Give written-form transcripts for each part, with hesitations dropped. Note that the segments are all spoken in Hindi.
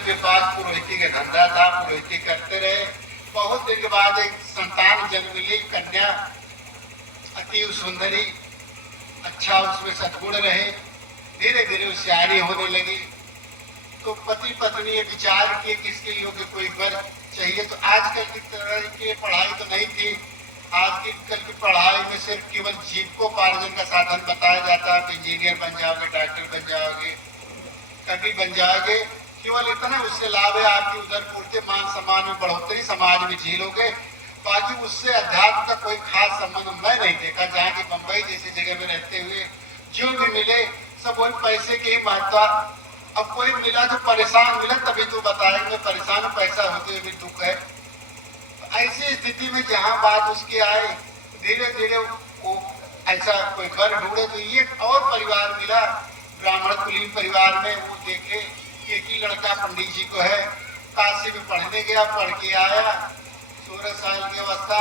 के पास पुरोहिती का धंधा था, पुरोहिती करते रहे। बहुत दिन के बाद एक संतान जन्म ली, कन्या अति सुंदरी, अच्छा उसमें सद्गुण रहे। धीरे धीरे होशियारी होने लगी। तो पति पत्नी ये विचार किए कि इसके योग्य कोई वर चाहिए। तो आजकल की तरह की पढ़ाई तो नहीं थी। आज की कल की पढ़ाई में सिर्फ केवल जीविकोपार्जन का साधन बताया जाता है। इंजीनियर बन जाओगे, डॉक्टर बन जाओगे, कभी बन जाओगे, केवल इतना उससे लाभ है आपकी उधर पूर्ति, मान सम्मान में बढ़ोतरी, समाज में झीलोगे। बाकी उससे अध्यात्म का कोई खास संबंध मैं नहीं देखा। जहाँ की बंबई जैसी जगह में रहते हुए जो भी मिले सब वही पैसे की ही महत्व। अब कोई मिला तो परेशान मिला तभी तो बताएंगे मैं परेशान हूँ, पैसा होते हुए भी दुख है। तो ऐसी स्थिति में जहाँ बात उसकी आए, धीरे धीरे वो ऐसा कोई घर ढूंढे तो ये और परिवार मिला, ब्राह्मण कुलीन परिवार में। वो देखे एक ही लड़का पंडित जी को है, काशी में पढ़ने गया, पढ़ के आया, 16 साल की अवस्था,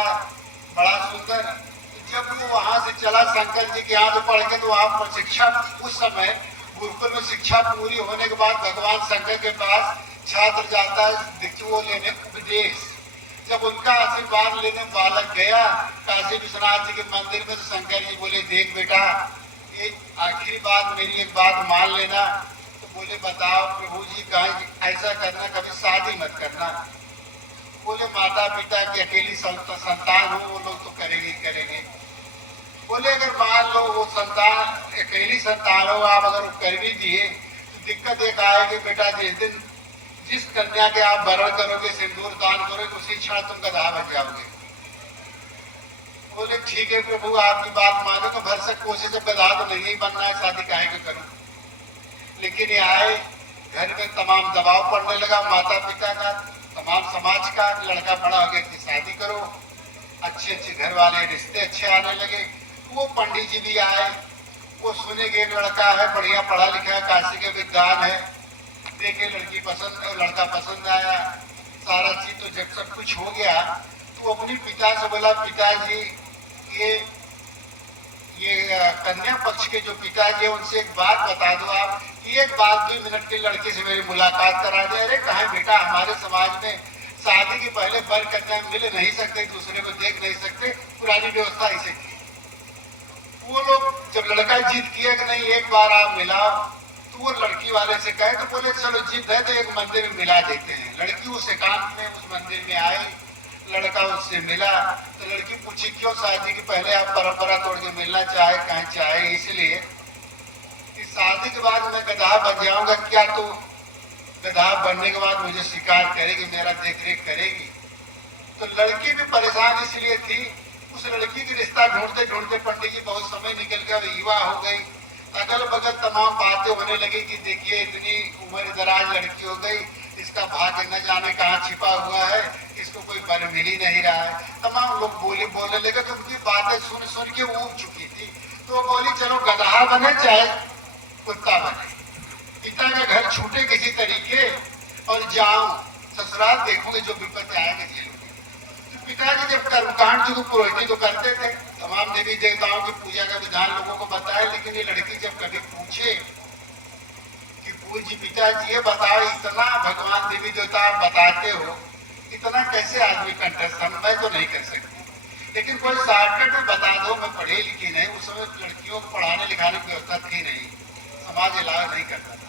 बड़ा सुंदर। तो जब वो वहां से चला शंकर जी के यहाँ तो पढ़ के, तो वहां पर शिक्षा उस समय गुरुकुल में शिक्षा पूरी होने के बाद भगवान शंकर के पास छात्र जाता है वो लेने उपदेश। जब उनका आशीर्वाद लेने बालक गया काशी विश्वनाथ जी के मंदिर में, तो शंकर जी बोले देख बेटा, एक आखिरी बात मेरी एक बात मान लेना। तो बोले बताओ प्रभु जी, कहा ऐसा करना कभी शादी मत करना। बोले माता पिता की अकेली संतान हो, वो लोग तो करेंगे करेंगे। बोले अगर मान लो वो संतान अकेली संतान हो, आप अगर कर भी दिए तो दिक्कत एक आएगी बेटा, जिस दिन जिस कन्या के आप वरण करोगे, सिंदूर दान करोगे, उसी क्षण तुम गधा बन जाओगे। बोले ठीक है प्रभु, आपकी बात मानो तो भर सक कोशिश, जब गधा तो नहीं बनना है, शादी काहे को करूं। लेकिन ये आए घर में तमाम दबाव पड़ने लगा, माता पिता का, तमाम समाज का। लड़का बड़ा हो गया कि शादी करो, अच्छे अच्छे घर वाले रिश्ते अच्छे आने लगे। वो पंडित जी भी आए, वो सुनेंगे लड़का है बढ़िया पढ़ा लिखा है, काशी के विद्वान है, देखे लड़की पसंद, लड़का पसंद आया, सारा चीज तो जब सब कुछ हो गया तो वो अपने पिता से बोला पिताजी ये कन्या पक्ष के जो पिताजी है उनसे एक बात बता दो, आप एक बात 2 मिनट के लड़के से मेरी मुलाकात करा दे। अरे कहे बेटा, हमारे समाज में शादी के पहले वर कन्या मिल नहीं सकते, दूसरे को देख नहीं सकते, पुरानी व्यवस्था ऐसे थी। वो लोग जब लड़का जिद किया कि नहीं एक बार आप मिलाओ, तो वो लड़की वाले से कहे तो बोले चलो जिद है तो एक मंदिर में मिला देते हैं। लड़की उस एकांत में उस मंदिर में आई, लड़का उससे मिला। तो लड़की पूछी क्यों शादी के पहले आप परंपरा तोड़ के मिलना चाहे, कहें चाहे इसलिए कि शादी के बाद मैं गधा बन जाऊंगा, क्या तो गधा बनने के बाद मुझे शिकार करेगी, मेरा देख रेख करेगी। तो लड़की भी परेशान इसलिए थी। उस लड़की की रिश्ता ढूंढते ढूंढते पंडित जी बहुत समय निकल गया, युवा हो गई, अगल बगल तमाम बातें होने लगी कि देखिए इतनी उम्र दराज लड़की हो गई, इसका भाग्य न जाने कहाँ छिपा हुआ है, इसको कोई वर मिल ही नहीं रहा है। तमाम लोग बोलने लगे, तो उनकी बातें सुन सुन के ऊब चुकी थी। तो वो बोली चलो गधा बने चाहे कुत्ता बने, पिता का घर छूटे किसी तरीके और जाऊं ससुराल, देखोगे जो विपत्ति आएंगे झेलोगे। तो पिताजी जब कर्मकांड जी को पुरोहिती तो करते थे, तमाम देवी देवताओं की पूजा का विधान लोगों को बताया। लेकिन ये लड़की जब कभी पूछे कि पूज्य पिताजी ये बताओ, इतना भगवान देवी देवता आप बताते हो, इतना कैसे आदमी कंठस्थ, मैं तो नहीं कर सकती, लेकिन कोई शॉर्टकट में बता दो, मैं पढ़ी लिखी नहीं। उस समय लड़कियों को पढ़ाने लिखाने की व्यवस्था थी नहीं, समाज अलाव नहीं करता था।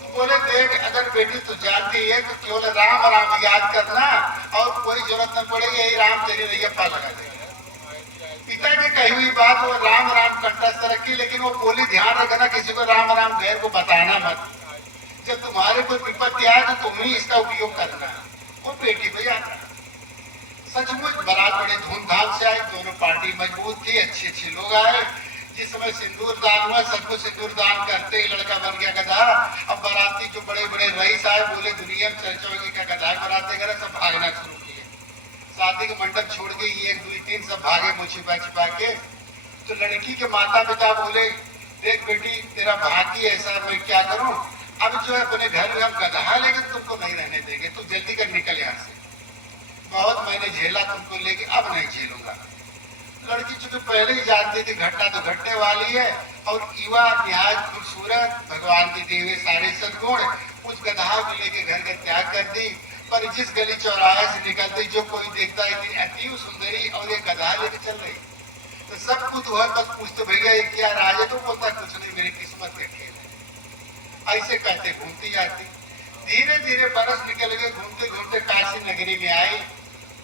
तो बोले देख अगर बेटी तो जानती है तो केवल राम राम याद करना और कोई जरूरत न पड़ेगी, यही राम तेरी रैया पा लगा देगा। पिता की कही हुई बात वो राम राम कंठस्थ रखी, लेकिन वो बोली ध्यान रखना किसी को राम राम गैर को बताना मत, जब तुम्हारे कोई विपत्ति आए तो तुम ही इसका उपयोग करना। वो बेटी पे याद रखना। सचमुच बारात बड़े धूमधाम से आए, दोनों पार्टी मजबूत थी, अच्छे अच्छे लोग आए। जिस समय सिंदूर दान हुआ, सबको सिंदूर दान करते ही लड़का बन गया गधा। अब बाराती जो बड़े बड़े रईस आए बोले दुनिया में चर्चा होगी क्या गधा बराते करे, सब भागना शुरू किए। शादी के मंडप छोड़ के 1 2 3 सब भागे मुँह छिपा छिपा के। तो लड़की के माता पिता बोले देख बेटी तेरा भाग्य ऐसा, मैं क्या करूं, अब जो है अपने घर में हम गधा लेके तुमको नहीं रहने देंगे, तो जल्दी कर निकल यहाँ से, बहुत मैंने झेला तुमको लेके, अब नहीं झेलूंगा। लड़की चूंकि पहले ही जानती थी घटना तो घटने वाली है, और युवा निहायत खूबसूरत भगवान की दी हुई सारे सद्गुण, उस गधा को लेके घर का त्याग कर दी। पर जिस गली चौराहे से निकलते जो कोई देखता है इतनी अति सुंदरी और ये गधा लेके चल रही, तो सब कुछ हुआ, बस पूछते भैया ये क्या राज है, तो बोलता कुछ नहीं, मेरी किस्मत के खेल है। ऐसे कहते घूमती जाती। धीरे धीरे बरस निकल गए, घूमते घूमते काशी नगरी में आई।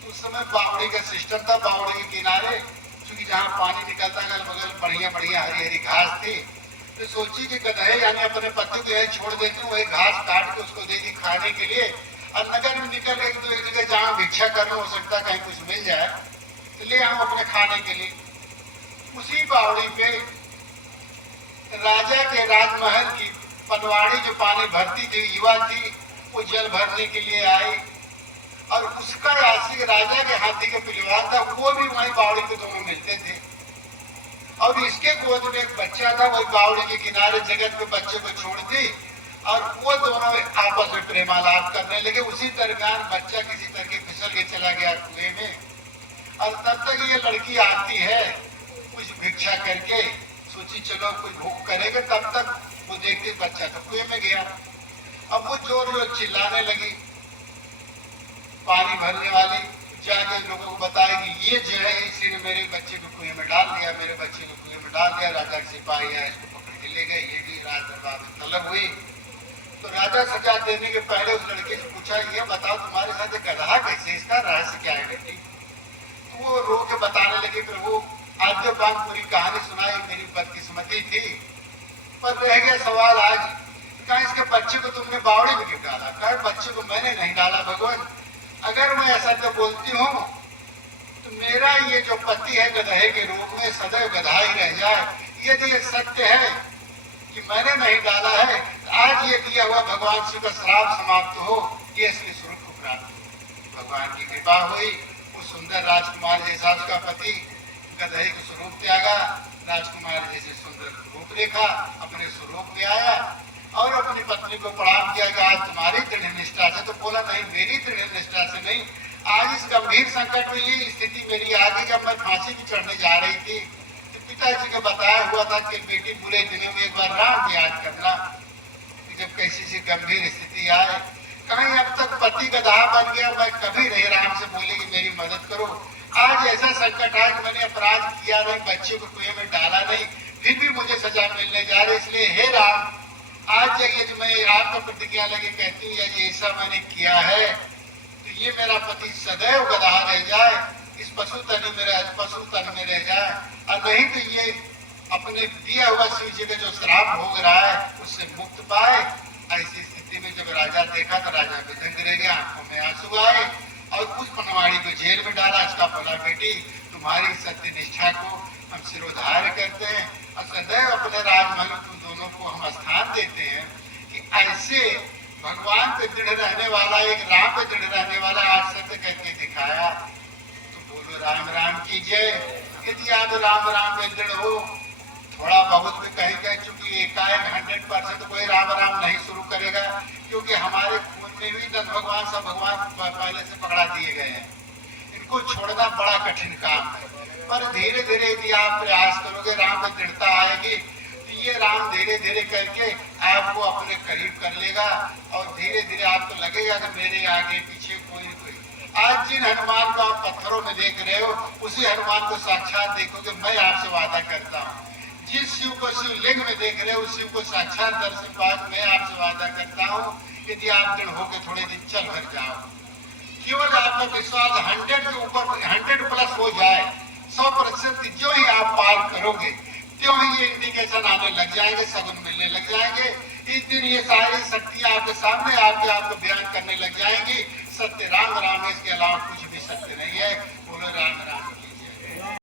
उस समय बावड़ी का सिस्टम था, बावड़ी के किनारे क्योंकि जहाँ पानी निकलता अगल बगल बढ़िया बढ़िया हरी हरी घास थी, तो सोची कि गधे यानी अपने पति को यही छोड़ देती हूँ, वही घास काट के उसको दे दी खाने के लिए, और नगर में निकल गई तो एक जगह जहाँ भिक्षा करना हो सकता कहीं कुछ मिल जाए तो ले आऊं अपने खाने के लिए। उसी बावड़ी पे राजा के राजमहल की पनवाड़ी जो पानी भरती थी, युवा थी, वो जल भरने के लिए आई, और उसका आशिक राजा के हाथी का पहलवान था, वो भी वही बावड़ी पे दोनों मिलते थे। और इसके गोद में एक बच्चा था, वही बावड़ी के किनारे जगत में बच्चे को छोड़ दी, और वो दोनों आपस में प्रेमालाप करने लगे। उसी दरमियान बच्चा किसी तरह के फिसल के चला गया कुएं में, और तब तक ये लड़की आती है कुछ भिक्षा करके, सोची चलो कुछ भूख करेगा, तब तक वो देखते बच्चा तो कुएं में गया। अब वो जोर जोर चिल्लाने लगी, पानी भरने वाली जाके लोगों को बताया कि ये जो है इसी ने मेरे बच्चे को कुएं में डाल दिया, मेरे बच्चे को कुएं में डाल दिया। राजा के सिपाही है, इसको पकड़ के ले गए। ये भी राज दरबार में तलब हुई। तो राजा सजा देने के पहले उस लड़के से पूछा, ये बताओ तुम्हारे साथ गधा कैसे, इसका रहस्य क्या है बेटी? तो वो रो के बताने लगी, प्रभु आज जो बात पूरी कहानी सुनाई मेरी बदकिस्मती थी, पर रह गया सवाल आज, कहा इसके बच्चे को तुमने बावड़ी में क्यों डाला? कहा बच्चे को मैंने नहीं डाला भगवान, अगर मैं ऐसा तो बोलती हूँ तो मेरा ये जो पति है गधे के रूप में सदैव गधा ही रह जाए। यदि ये सत्य है कि मैंने नहीं डाला है, आज ये दिया हुआ भगवान शिव का श्राप समाप्त हो, ये इसके स्वरूप को प्राप्त हो। भगवान की कृपा हुई, उस सुंदर राजकुमार जैसा उसका पति गधे को स्वरूप त्यागा, राजकुमार जैसे सुंदर रूप रेखा अपने स्वरूप में आया, और अपनी पत्नी को प्रणाम किया कि आज तुम्हारी दृढ़ निष्ठा से, तो बोला नहीं मेरी दृढ़ निष्ठा से नहीं, आज इस गंभीर संकट में ये स्थिति मेरी आ गई। जब मैं फांसी भी चढ़ने जा रही थी तो पिताजी को बताया हुआ था कि बेटी बुरे दिनों में एक बार राम की याद करना, जब कैसी सी गंभीर स्थिति आए। कहीं अब तक पति गधा बन गया, मैं कभी नहीं राम से बोली कि मेरी मदद करो। आज ऐसा संकट आया कि मैंने अपराध किया नहीं, बच्चे को कुएं में डाला नहीं, फिर भी मुझे सजा मिलने जा रही, इसलिए हे राम आज ये जो मैं आपका प्रतिज्ञा लगे कहती हूँ यदि ऐसा मैंने किया है तो ये मेरा पति सदैव गधा रह जाए, इस पशु तन में रह जाए, और नहीं तो ये अपने दिया हुआ शिव जी का जो श्राप भोग रहा है उससे मुक्त पाए। ऐसी स्थिति में जब राजा देखा तो राजा बेदंग रह गया, आंखों में आंसू आए, और उस पनवाड़ी को जेल में डाला। इसका बोला बेटी तुम्हारी सत्य निष्ठा को हम सिरोधार्य करते हैं, और सदैव अपने राजमहल में तुम दोनों को हम स्थान देते हैं कि ऐसे भगवान पे दृढ़ रहने वाला, एक राम पे दृढ़ रहने वाला आज सत्य करके दिखाया। तो बोलो राम राम की जय। यदि आप राम राम पे दृढ़ हो, थोड़ा बहुत भी कहीं कहीं, चूंकि एकाएक 100% कोई राम राम नहीं शुरू करेगा, क्योंकि हमारे खून में भी दस भगवान सब भगवान पहले से पकड़ा दिए गए हैं, इनको छोड़ना बड़ा कठिन काम है। पर धीरे धीरे यदि आप प्रयास करोगे, राम में दृढ़ता आएगी, तो ये राम धीरे धीरे करके आपको अपने करीब कर लेगा, और धीरे धीरे आपको लगेगा कि मेरे आगे पीछे कोई कोई। आज जिन हनुमान को आप पत्थरों में देख रहे हो, उसी हनुमान को साक्षात देखोगे। मैं आपसे वादा करता हूँ, जिस शिव को शिवलिंग में देख रहे हो उस शिव को साक्षात दर्शन पाकर मैं आपसे वादा करता हूँ, यदि आप दृढ़ होकर थोड़े दिन चल भर जाओ, केवल आपका विश्वास 100 के ऊपर 100+ हो जाए, 100% जो ही आप पार करोगे त्यों ही ये इंडिकेशन आने लग जाएंगे, सगुन मिलने लग जाएंगे। इस दिन ये सारी शक्तियां आपके सामने आके आपको बयान करने लग जाएंगी। सत्य राम राम है, इसके अलावा कुछ भी सत्य नहीं है। बोलो राम राम।